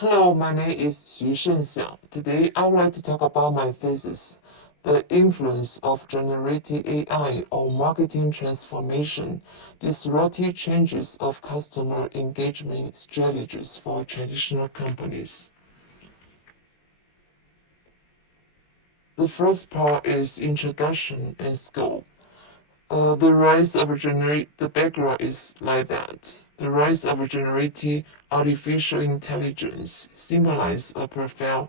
Hello, my name is Xu Shengxiang. Today, I would like to talk about my thesis, the influence of generative AI on marketing transformation, disruptive changes of customer engagement strategies for traditional companies. The first part is introduction and scope. The background is like that. The rise of generative artificial intelligence symbolizes a profound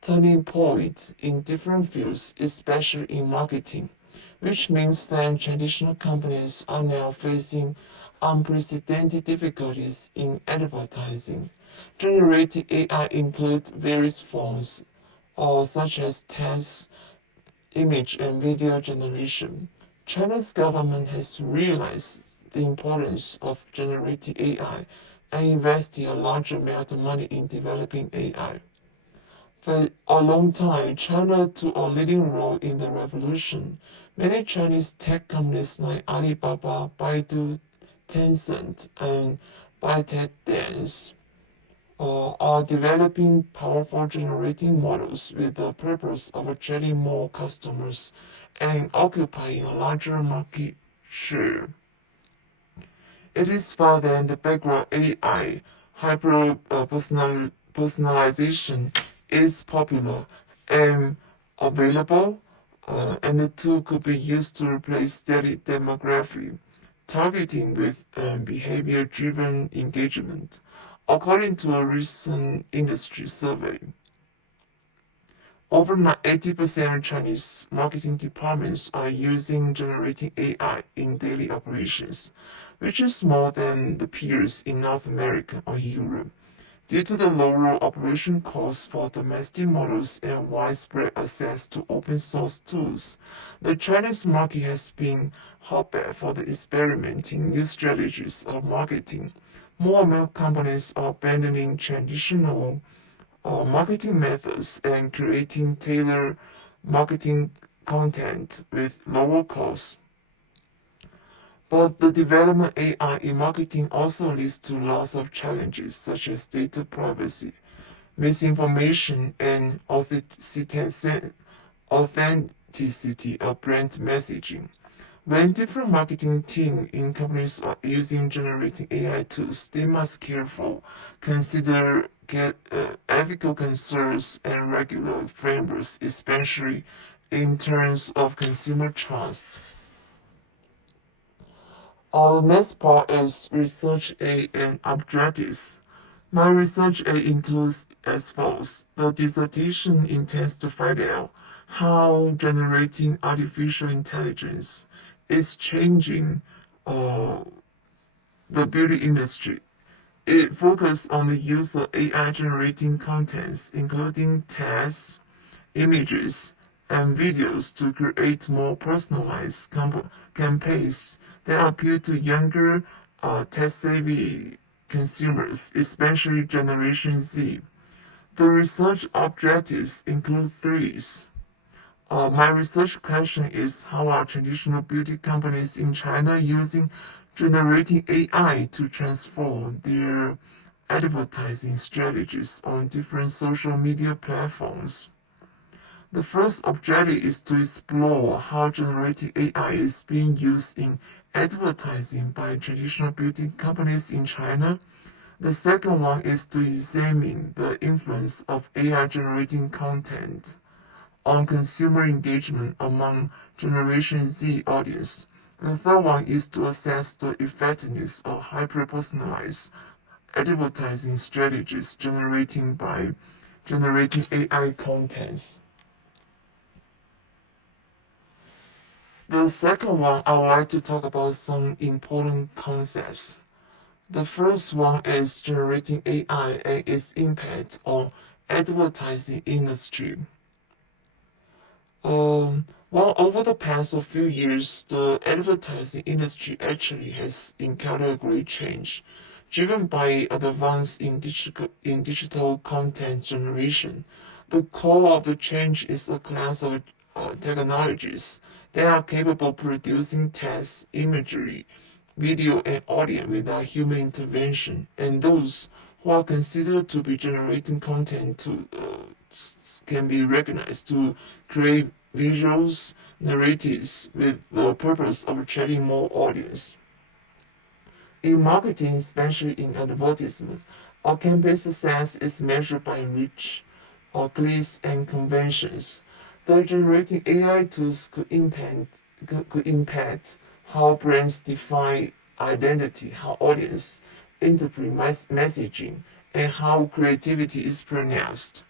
turning point in different fields, especially in marketing, which means that traditional companies are now facing unprecedented difficulties in advertising. Generative AI includes various forms, such as text, image, and video generation. China's government has realized the importance of generative AI and invested a large amount of money in developing AI. For a long time, China took a leading role in the revolution. Many Chinese tech companies like Alibaba, Baidu, Tencent, and ByteDance are developing powerful generating models with the purpose of attracting more customers and occupying a larger market share. It is further than the background AI personalization is popular and available, and the tool could be used to replace static demography targeting with behavior-driven engagement. According to a recent industry survey, over 80% of Chinese marketing departments are using generating AI in daily operations, which is more than the peers in North America or Europe. Due to the lower operation costs for domestic models and widespread access to open source tools, the Chinese market has been hotbed for the experimenting new strategies of marketing. More and more companies are abandoning traditional marketing methods and creating tailored marketing content with lower costs. But the development of AI in marketing also leads to lots of challenges such as data privacy, misinformation, and authenticity of brand messaging. When different marketing teams in companies are using generating AI tools, they must careful consider ethical concerns and regular frameworks, especially in terms of consumer trust. The next part is research A and objectives. My research A includes as follows. The dissertation intends to find out how generating artificial intelligence is changing uh, the beauty industry. It focuses on the use of AI generating contents, including text, images, and videos to create more personalized campaigns that appeal to younger, tech-savvy consumers, especially Generation Z. The research objectives include three. My research question is how are traditional beauty companies in China using generating AI to transform their advertising strategies on different social media platforms? The first objective is to explore how generative AI is being used in advertising by traditional beauty companies in China. The second one is to examine the influence of AI generating content on consumer engagement among Generation Z audience. The third one is to assess the effectiveness of hyper-personalized advertising strategies generating by generating AI contents. The second one, I would like to talk about some important concepts. The first one is generating AI and its impact on advertising industry. Well, over the past few years, the advertising industry actually has encountered a great change, driven by advance in digital content generation. The core of the change is a class of technologies that are capable of producing text, imagery, video, and audio without human intervention, and those who are considered to be generating content can be recognized to create visuals, narratives with the purpose of attracting more audience. In marketing, especially in advertisement, our campaign success is measured by reach, or clicks, and conversions. The generating AI tools could impact how brands define identity, how audience interpret messaging, and how creativity is pronounced.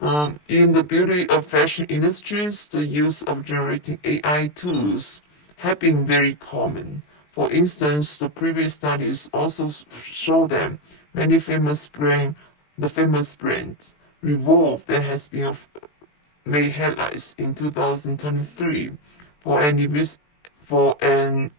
In the beauty of fashion industries, the use of generating AI tools have been very common. For instance, the previous studies also show that the famous brand Revolve that has been made headlines in 2023 for an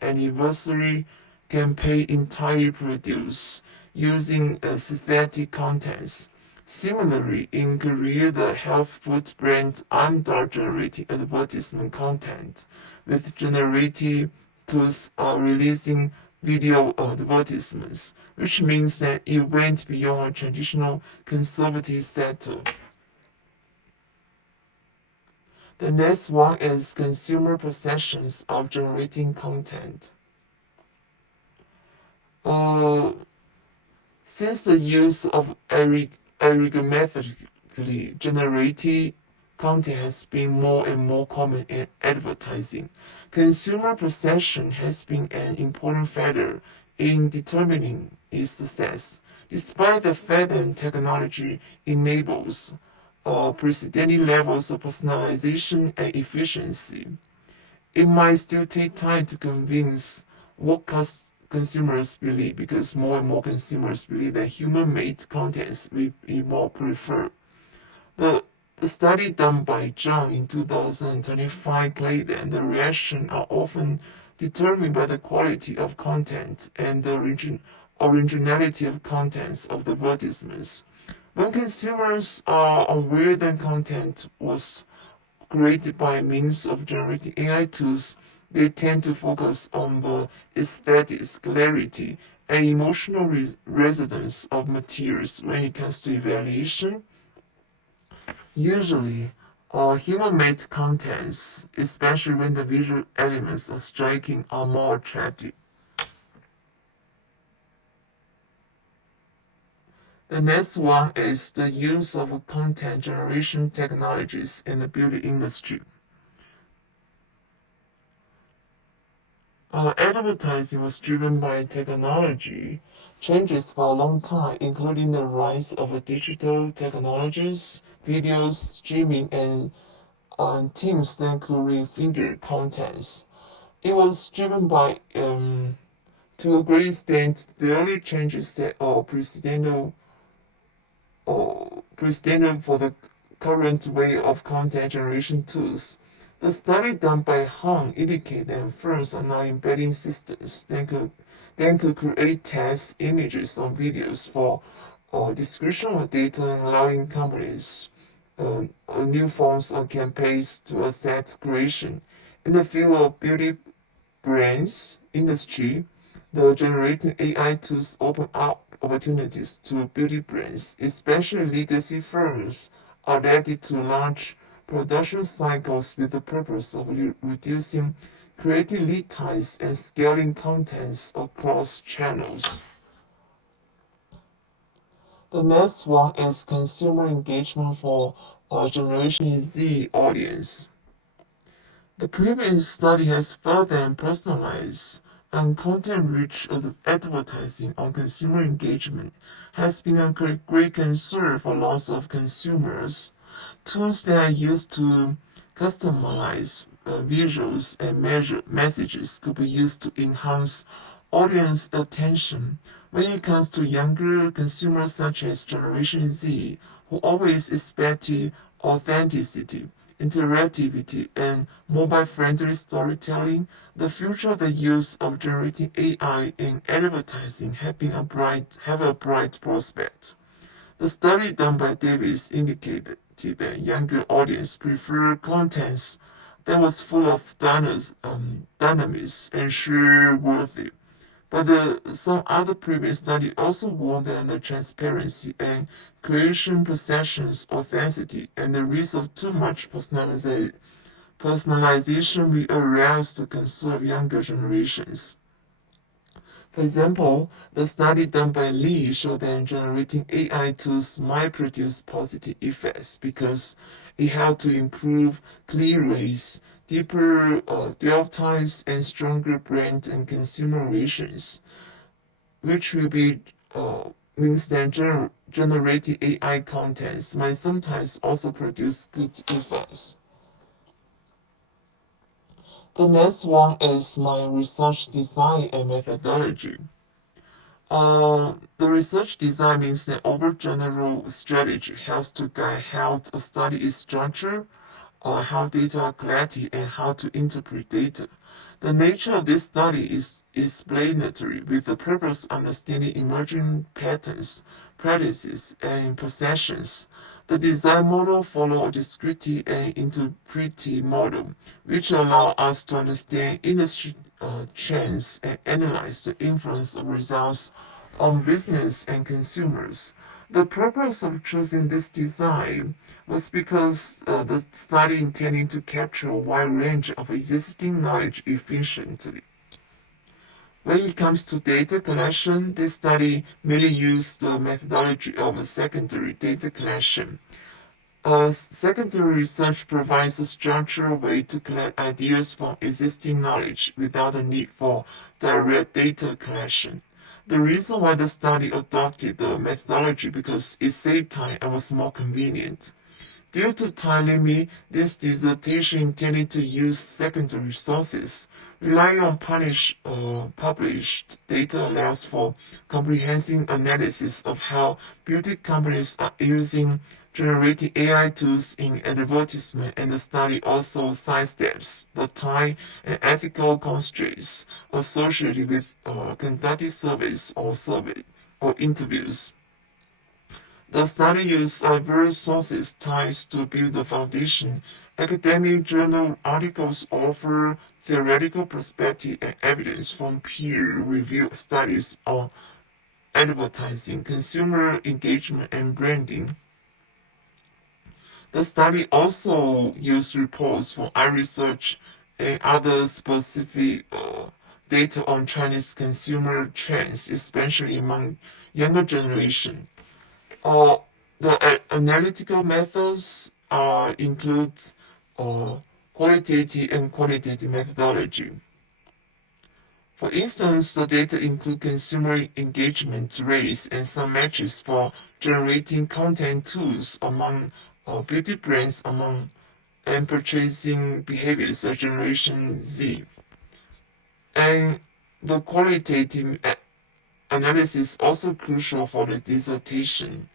anniversary campaign entirely produced using synthetic contents. Similarly, in Korea, the health food brand Amdar generating advertisement content with generative tools are releasing video advertisements, which means that it went beyond a traditional conservative settle. The next one is consumer perceptions of generating content. Since the use of algorithmically generated content has been more and more common in advertising, consumer perception has been an important factor in determining its success. Despite the fact that technology enables unprecedented levels of personalization and efficiency, it might still take time to convince what consumers believe, because more and more consumers believe that human-made contents will be more preferred. The study done by Zhang in 2025 claimed that the reactions are often determined by the quality of content and the originality of contents of the advertisements. When consumers are aware that content was created by means of generating AI tools, they tend to focus on the aesthetics, clarity, and emotional resonance of materials when it comes to evaluation. Usually, human-made contents, especially when the visual elements are striking, are more attractive. The next one is the use of content generation technologies in the beauty industry. Advertising was driven by technology changes for a long time, including the rise of digital technologies, videos, streaming, and teams that could refigure contents. It was driven by, to a great extent, the early changes that are precedent for the current way of content generation tools. The study done by Hong indicated that firms are now embedding systems that could create text, images, or videos for description of data, and allowing companies new forms of campaigns to asset creation. In the field of beauty brands industry, the generating AI tools open up opportunities to beauty brands, especially legacy firms, are ready to launch production cycles with the purpose of reducing creative lead times and scaling contents across channels. The next one is consumer engagement for Generation Z audience. The previous study has further personalized and content-rich advertising on consumer engagement has been a great concern for lots of consumers. Tools that are used to customize visuals and measure messages could be used to enhance audience attention. When it comes to younger consumers such as Generation Z, who always expected authenticity, interactivity, and mobile-friendly storytelling, the future of the use of generating AI in advertising have a bright prospect. The study done by Davis indicated that younger audience prefer contents that was full of dynamism and share-worthy. But some other previous studies also warned that the transparency and creation possessions authenticity and the risk of too much personalization will arouse the concern of younger generations. For example, the study done by Lee showed that generating AI tools might produce positive effects because it helped to improve clear race, deeper dwell times, and stronger brand and consumer relations, which will be means that generating AI contents might sometimes also produce good effects. The next one is my research design and methodology. The research design means that over general strategy helps to guide how a study is structured, how data are collected, and how to interpret data. The nature of this study is explanatory, with the purpose of understanding emerging patterns, practices, and perceptions. The design model follows a descriptive and interpretive model, which allow us to understand industry trends and analyze the influence of results on business and consumers. The purpose of choosing this design was because the study intended to capture a wide range of existing knowledge efficiently. When it comes to data collection, this study mainly used the methodology of a secondary data collection. Secondary research provides a structured way to collect ideas from existing knowledge without the need for direct data collection. The reason why the study adopted the methodology because it saved time and was more convenient. Due to time limit, this dissertation intended to use secondary sources. Relying on published data allows for comprehensive analysis of how beauty companies are using generating AI tools in advertisement, and the study also sidesteps the time and ethical constraints associated with conducting survey or interviews. The study used diverse sources types to build the foundation. Academic journal articles offer theoretical perspective and evidence from peer-reviewed studies on advertising, consumer engagement, and branding. The study also used reports from iResearch and other specific data on Chinese consumer trends, especially among younger generation. Uh, the analytical methods include uh, qualitative and quantitative methodology. For instance, the data include consumer engagement rates and some metrics for generating content tools among beauty brands among and purchasing behaviors of Generation Z. And the qualitative analysis also crucial for the dissertation.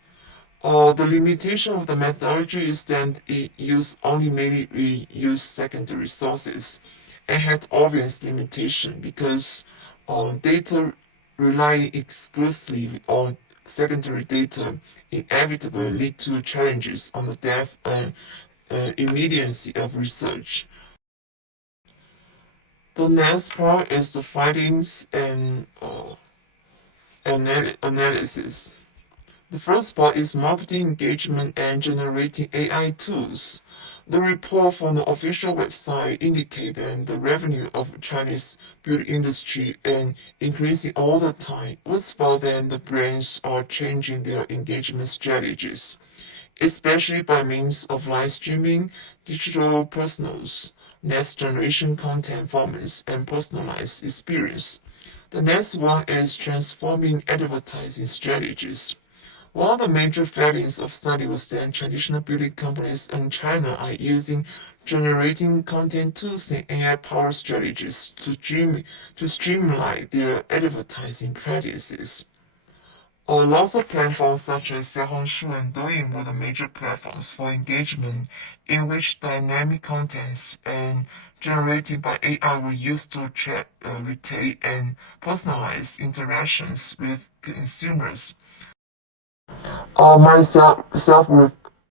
The limitation of the methodology is that it used only mainly reused secondary sources and had obvious limitation because data relying exclusively on secondary data inevitably lead to challenges on the depth and immediacy of research. The next part is the findings and analysis. The first part is marketing engagement and generating AI tools. The report from the official website indicated that the revenue of Chinese beauty industry and increasing all the time was found that the brands are changing their engagement strategies, especially by means of live streaming, digital personals, next generation content formats, and personalized experience. The next one is transforming advertising strategies. One of the major findings of study was that traditional beauty companies in China are using generating content tools and AI-powered strategies to streamline their advertising practices. Lots of platforms such as Xiaohongshu and Douyin were the major platforms for engagement in which dynamic contents and generated by AI were used to track, retain, and personalize interactions with consumers. My self